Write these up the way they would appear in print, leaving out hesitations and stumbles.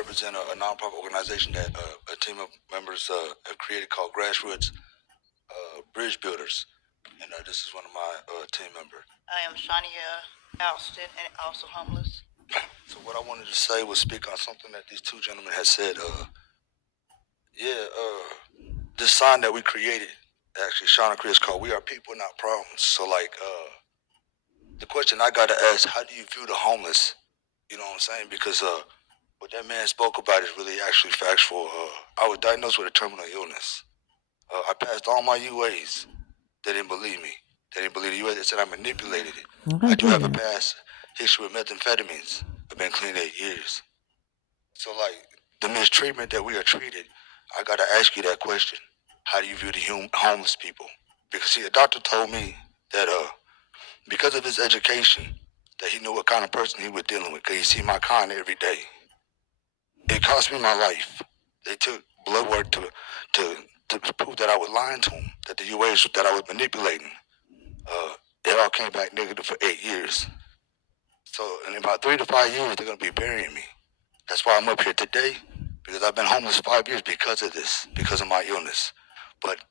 represent a nonprofit organization that a team of members have created called Grassroots Bridge Builders, and this is one of my team members. I am Shania Alston, and also homeless. So what I wanted to say was speak on something that these two gentlemen had said. This sign that we created, actually, Shauna Chris called "We Are People, Not Problems." So, like, the question I gotta ask: how do you view the homeless? You know what I'm saying? Because what that man spoke about is really actually factual. I was diagnosed with a terminal illness. I passed all my UAs. They didn't believe me. They didn't believe the UAs. They said I manipulated it. I do have a past history with methamphetamines. I've been clean 8 years. So, like, the mistreatment that we are treated, I gotta ask you that question. How do you view the homeless people? Because see, a doctor told me that because of his education, that he knew what kind of person he was dealing with. Cause he see my kind every day. It cost me my life. They took blood work to prove that I was lying to him, that the UAs that I was manipulating. It all came back negative for 8 years. So in about 3 to 5 years, they're gonna be burying me. That's why I'm up here today, because I've been homeless 5 years because of this, because of my illness. But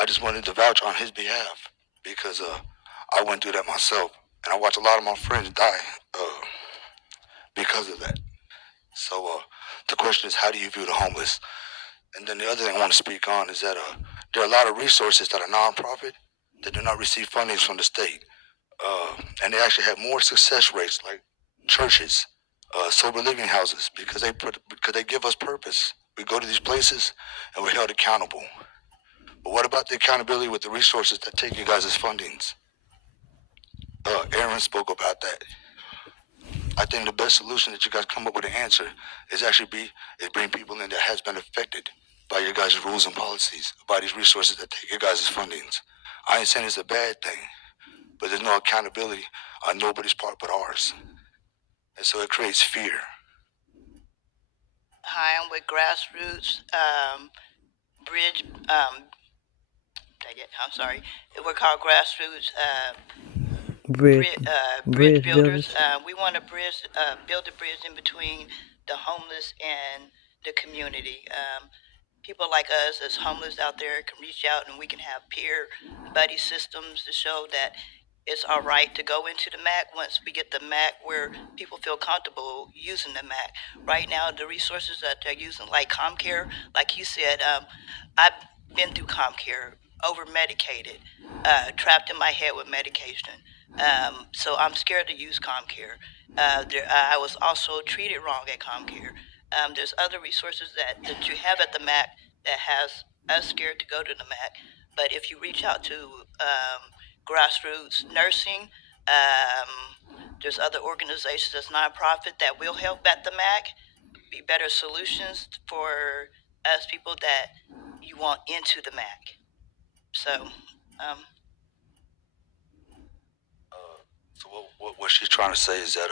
I just wanted to vouch on his behalf because I went through that myself, and I watched a lot of my friends die because of that. So the question is, how do you view the homeless? And then the other thing I want to speak on is that there are a lot of resources that are nonprofit that do not receive funding from the state, and they actually have more success rates, like churches, sober living houses, because they give us purpose. We go to these places and we're held accountable. But what about the accountability with the resources that take you guys' fundings? Aaron spoke about that. I think the best solution that you guys come up with an answer is bring people in that has been affected by your guys' rules and policies, by these resources that take your guys' fundings. I ain't saying it's a bad thing, but there's no accountability on nobody's part but ours. And so it creates fear. Hi, I'm with Grassroots Bridge. I'm sorry. We're called Grassroots Bridge Builders. We want to build a bridge in between the homeless and the community. People like us as homeless out there can reach out, and we can have peer buddy systems to show that it's all right to go into the MAC once we get the MAC where people feel comfortable using the MAC. Right now, the resources that they're using, like ComCare, like you said, I've been through ComCare, over medicated, trapped in my head with medication. So I'm scared to use ComCare. I was also treated wrong at ComCare. There's other resources that you have at the MAC that has us scared to go to the MAC. But if you reach out to Grassroots Nursing, there's other organizations that's nonprofit that will help at the MAC, be better solutions for us people that you want into the MAC. So, what she's trying to say is that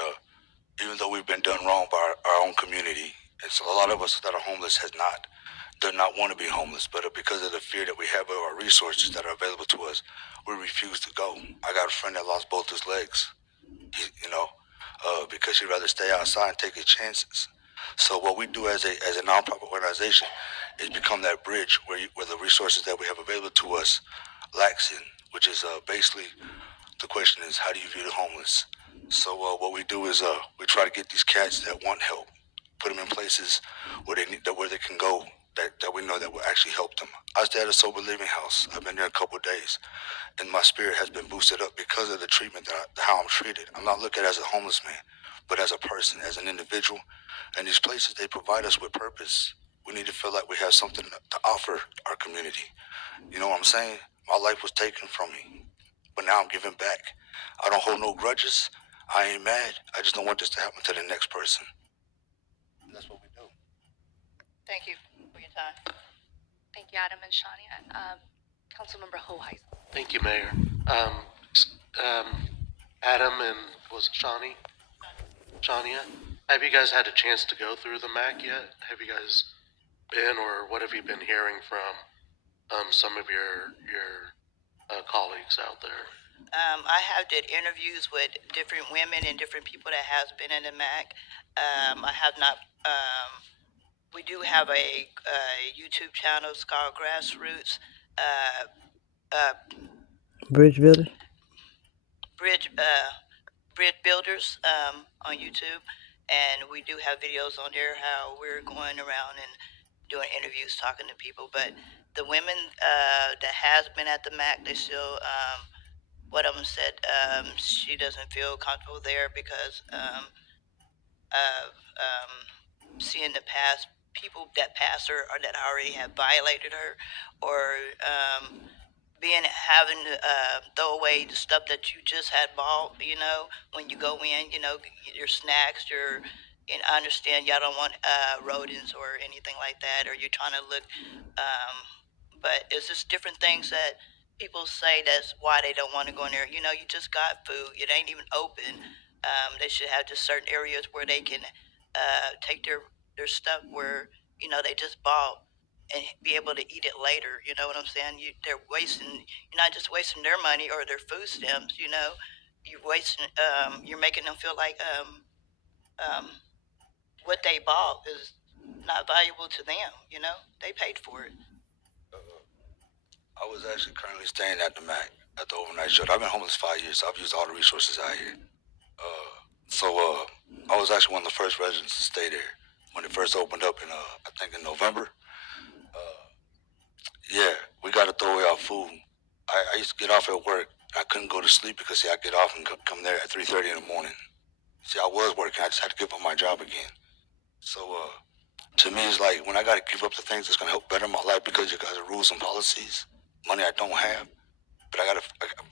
even though we've been done wrong by our own community, and so a lot of us that are homeless do not want to be homeless, but because of the fear that we have of our resources that are available to us, we refuse to go. I got a friend that lost both his legs, because he'd rather stay outside and take his chances. So what we do as a nonprofit organization is become that bridge where the resources that we have available to us lacks in, which is basically the question is, how do you view the homeless? So what we do is we try to get these cats that want help, put them in places where they can go that we know that will actually help them. I stay at a sober living house. I've been there a couple of days, and my spirit has been boosted up because of the treatment how I'm treated. I'm not looked at as a homeless man, but as a person, as an individual. And these places, they provide us with purpose. We need to feel like we have something to offer our community. You know what I'm saying? My life was taken from me, but now I'm giving back. I don't hold no grudges. I ain't mad. I just don't want this to happen to the next person. And that's what we do. Thank you for your time. Thank you, Adam and Shania. Councilmember Hoheisel. Thank you, Mayor. Adam and was it Shania? Have you guys had a chance to go through the MAC yet? Have you guys been, or what have you been hearing from some of your colleagues out there? I have did interviews with different women and different people that has been in the MAC. I have not we do have a YouTube channel. It's called Grassroots Bridge Builder. Bridge Builders on YouTube, and we do have videos on there how we're going around and doing interviews, talking to people. But the women that has been at the MAC, they still one of them said she doesn't feel comfortable there because of seeing the past people that passed her or that already have violated her, or having to throw away the stuff that you just had bought. When you go in, your snacks, I understand y'all don't want rodents or anything like that, or you're trying to look. But it's just different things that people say that's why they don't want to go in there. You just got food. It ain't even open. They should have just certain areas where they can take their stuff where they just bought and be able to eat it later. You know what I'm saying? They're wasting. You're not just wasting their money or their food stamps. You're wasting. You're making them feel like what they bought is not valuable to them. They paid for it. I was actually currently staying at the MAC at the overnight shelter. I've been homeless 5 years, so I've used all the resources out here. I was actually one of the first residents to stay there when it first opened up I think in November. Yeah, we got to throw away our food. I used to get off at work. I couldn't go to sleep because, I get off and come there at 3:30 in the morning. See, I was working. I just had to give up my job again. So, to me, it's like when I got to give up the things that's going to help better my life because you guys are rules and policies, money I don't have, but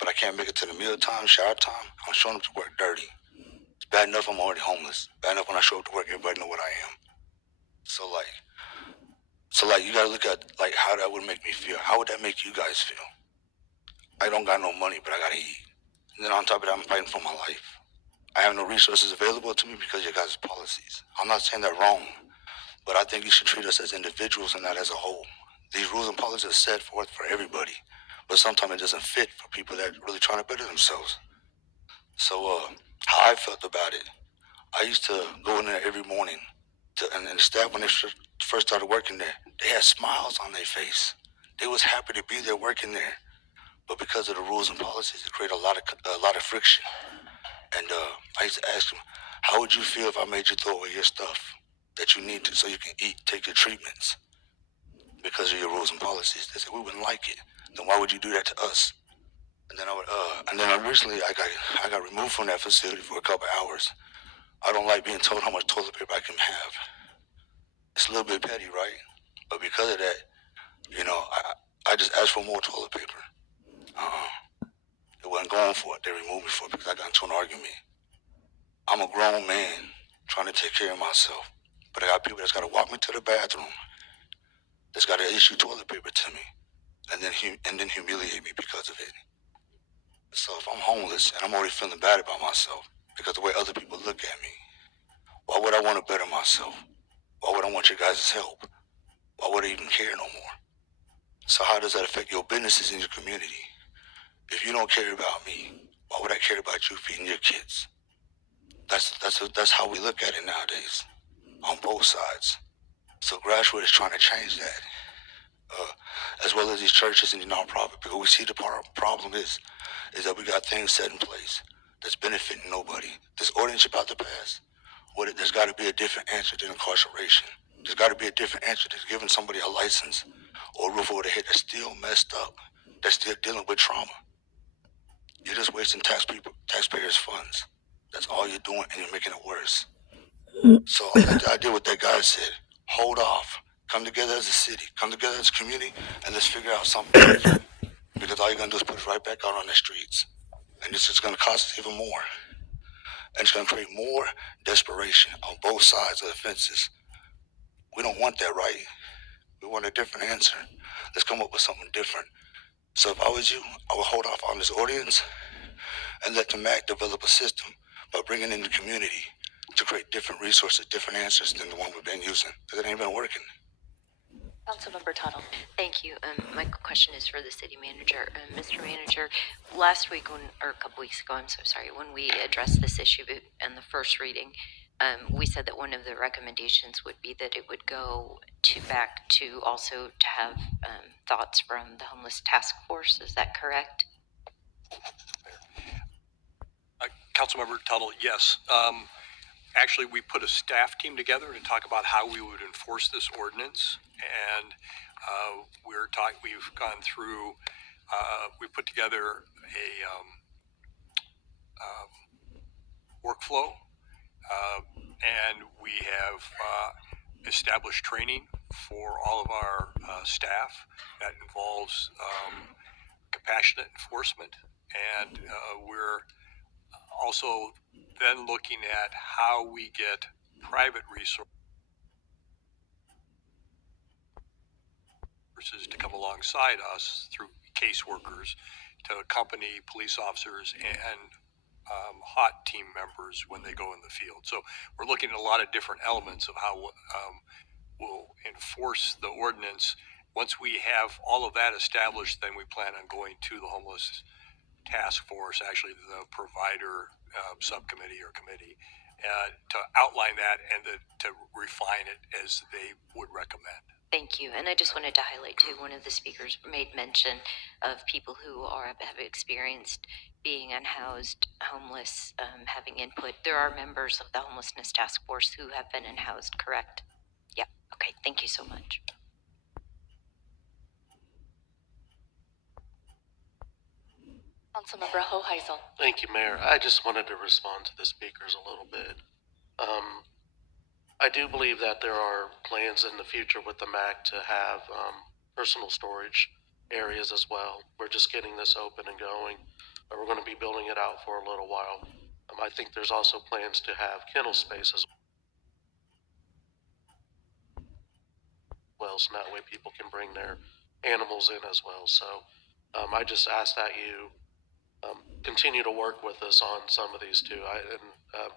I can't make it to the meal time, shower time. I'm showing up to work dirty. It's bad enough I'm already homeless. Bad enough when I show up to work, everybody know what I am. So you gotta look at how that would make me feel. How would that make you guys feel? I don't got no money, but I gotta eat. And then on top of that, I'm fighting for my life. I have no resources available to me because of your guys' policies. I'm not saying they're wrong, but I think you should treat us as individuals and not as a whole. These rules and policies are set forth for everybody, but sometimes it doesn't fit for people that are really trying to better themselves. So, how I felt about it, I used to go in there every morning, and the staff, when they first started working there, they had smiles on their face. They was happy to be there working there, but because of the rules and policies, it created a lot of friction. And I used to ask them, how would you feel if I made you throw away your stuff that you need so you can eat, take your treatments because of your rules and policies? They said, we wouldn't like it. Then why would you do that to us? And then recently I got removed from that facility for a couple hours. I don't like being told how much toilet paper I can have. It's a little bit petty, right? But because of that, I just asked for more toilet paper. They wasn't going for it. They removed me for it because I got into an argument. I'm a grown man trying to take care of myself, but I got people that's got to walk me to the bathroom, that's got to issue toilet paper to me, and then humiliate me because of it. So if I'm homeless and I'm already feeling bad about myself because of the way other people look at me, why would I want to better myself? Why would I want your guys' help? Why would I even care no more? So how does that affect your businesses in your community? If you don't care about me, why would I care about you feeding your kids? That's how we look at it nowadays, on both sides. So Grassroots is trying to change that, as well as these churches and the nonprofit, because we see the problem is that we got things set in place that's benefiting nobody. This ordinance about to pass, there's got to be a different answer than incarceration. There's got to be a different answer than giving somebody a license or a roof over their head that's still messed up, that's still dealing with trauma. You're just wasting taxpayers' funds. That's all you're doing, and you're making it worse. So I did what that guy said. Hold off. Come together as a city. Come together as a community, and let's figure out something different. Because all you're going to do is put us right back out on the streets. And this is going to cost us even more. And it's going to create more desperation on both sides of the fences. We don't want that, right? We want a different answer. Let's come up with something different. So if I was you, I would hold off on this ordinance and let the MAC develop a system by bringing in the community to create different resources, different answers than the one we've been using, because it ain't been working. Councilmember Tuttle. Thank you. My question is for the city manager. Mr. Manager, last week, or a couple weeks ago, I'm so sorry, when we addressed this issue in the first reading, we said that one of the recommendations would be that it would go back to also to have thoughts from the homeless task force. Is that correct? Councilmember Tuttle, yes. Actually, we put a staff team together to talk about how we would enforce this ordinance, and we've gone through. We put together a workflow, and we have established training for all of our staff that involves compassionate enforcement, and we're also then looking at how we get private resources to come alongside us through caseworkers to accompany police officers and HOT team members when they go in the field. So we're looking at a lot of different elements of how we'll enforce the ordinance. Once we have all of that established, then we plan on going to the homeless task force, actually the provider subcommittee or committee, to outline that and to refine it as they would recommend. Thank you. And I just wanted to highlight too, one of the speakers made mention of people who have experienced being unhoused, homeless, having input. There are members of the homelessness task force who have been unhoused, correct? Yeah. Okay. Thank you so much. Councilmember Hoheisel. Thank you, Mayor. I just wanted to respond to the speakers a little bit. I do believe that there are plans in the future with the MAC to have personal storage areas as well. We're just getting this open and going. We're going to be building it out for a little while. I think there's also plans to have kennel spaces well, so that way people can bring their animals in as well. So I just ask that you continue to work with us on some of these too.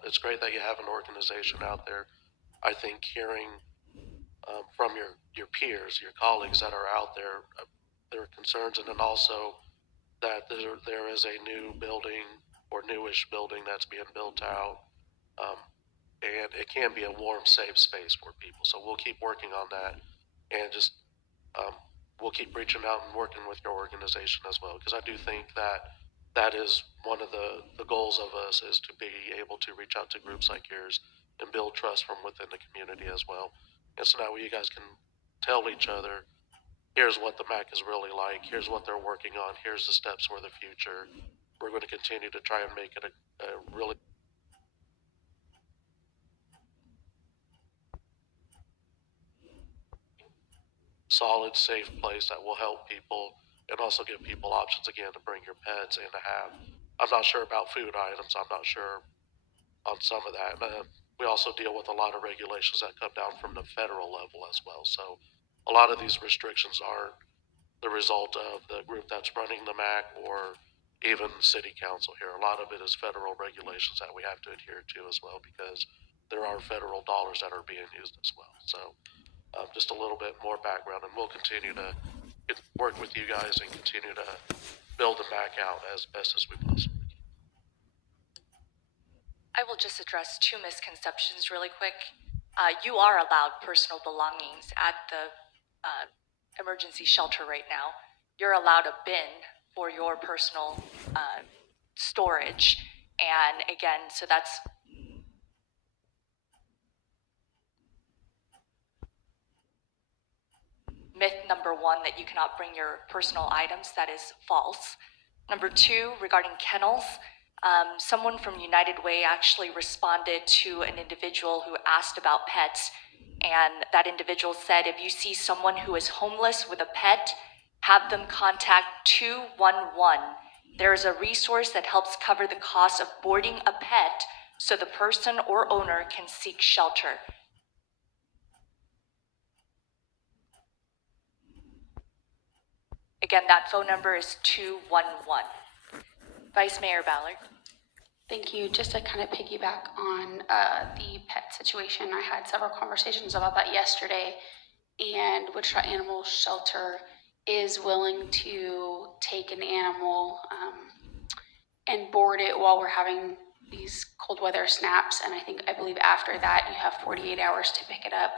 It's great that you have an organization out there. I think hearing from your peers, your colleagues that are out there, their concerns, and then also that there is a new building or newish building that's being built out, and it can be a warm, safe space for people. So we'll keep working on that, and just we'll keep reaching out and working with your organization as well, because I do think that is one of the goals of us, is to be able to reach out to groups like yours and build trust from within the community as well. And so that way you guys can tell each other, here's what the MAC is really like, here's what they're working on, here's the steps for the future. We're going to continue to try and make it a really solid, safe place that will help people and also give people options again to bring your pets and to have. I'm not sure about food items. I'm not sure on some of that. We also deal with a lot of regulations that come down from the federal level as well. So a lot of these restrictions aren't the result of the group that's running the MAC or even city council here. A lot of it is federal regulations that we have to adhere to as well, because there are federal dollars that are being used as well. So just a little bit more background, and we'll continue to work with you guys and continue to build the MAC out as best as we possibly can. I will just address two misconceptions really quick. You are allowed personal belongings at the emergency shelter right now. You're allowed a bin for your personal storage. And again, so that's myth number one, that you cannot bring your personal items. That is false. Number two, regarding kennels, someone from United Way actually responded to an individual who asked about pets, and that individual said, if you see someone who is homeless with a pet, have them contact 211. There is a resource that helps cover the cost of boarding a pet so the person or owner can seek shelter. Again, that phone number is 211. Vice Mayor Ballard. Thank you. Just to kind of piggyback on the pet situation, I had several conversations about that yesterday, and Wichita Animal Shelter is willing to take an animal and board it while we're having these cold weather snaps, and I believe after that you have 48 hours to pick it up.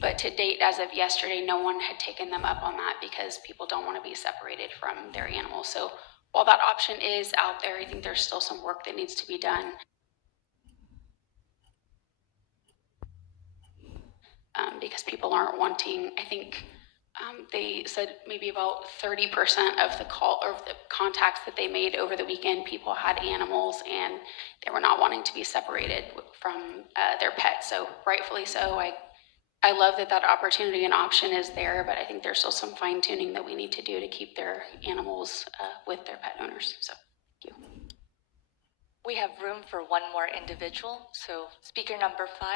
But to date, as of yesterday, no one had taken them up on that because people don't want to be separated from their animals. So while that option is out there, I think there's still some work that needs to be done. Because people aren't wanting, I think they said maybe about 30% of the contacts that they made over the weekend, people had animals and they were not wanting to be separated from their pets. So rightfully so, I love that that opportunity and option is there, but I think there's still some fine tuning that we need to do to keep their animals with their pet owners. So thank you. We have room for one more individual. So speaker number 5.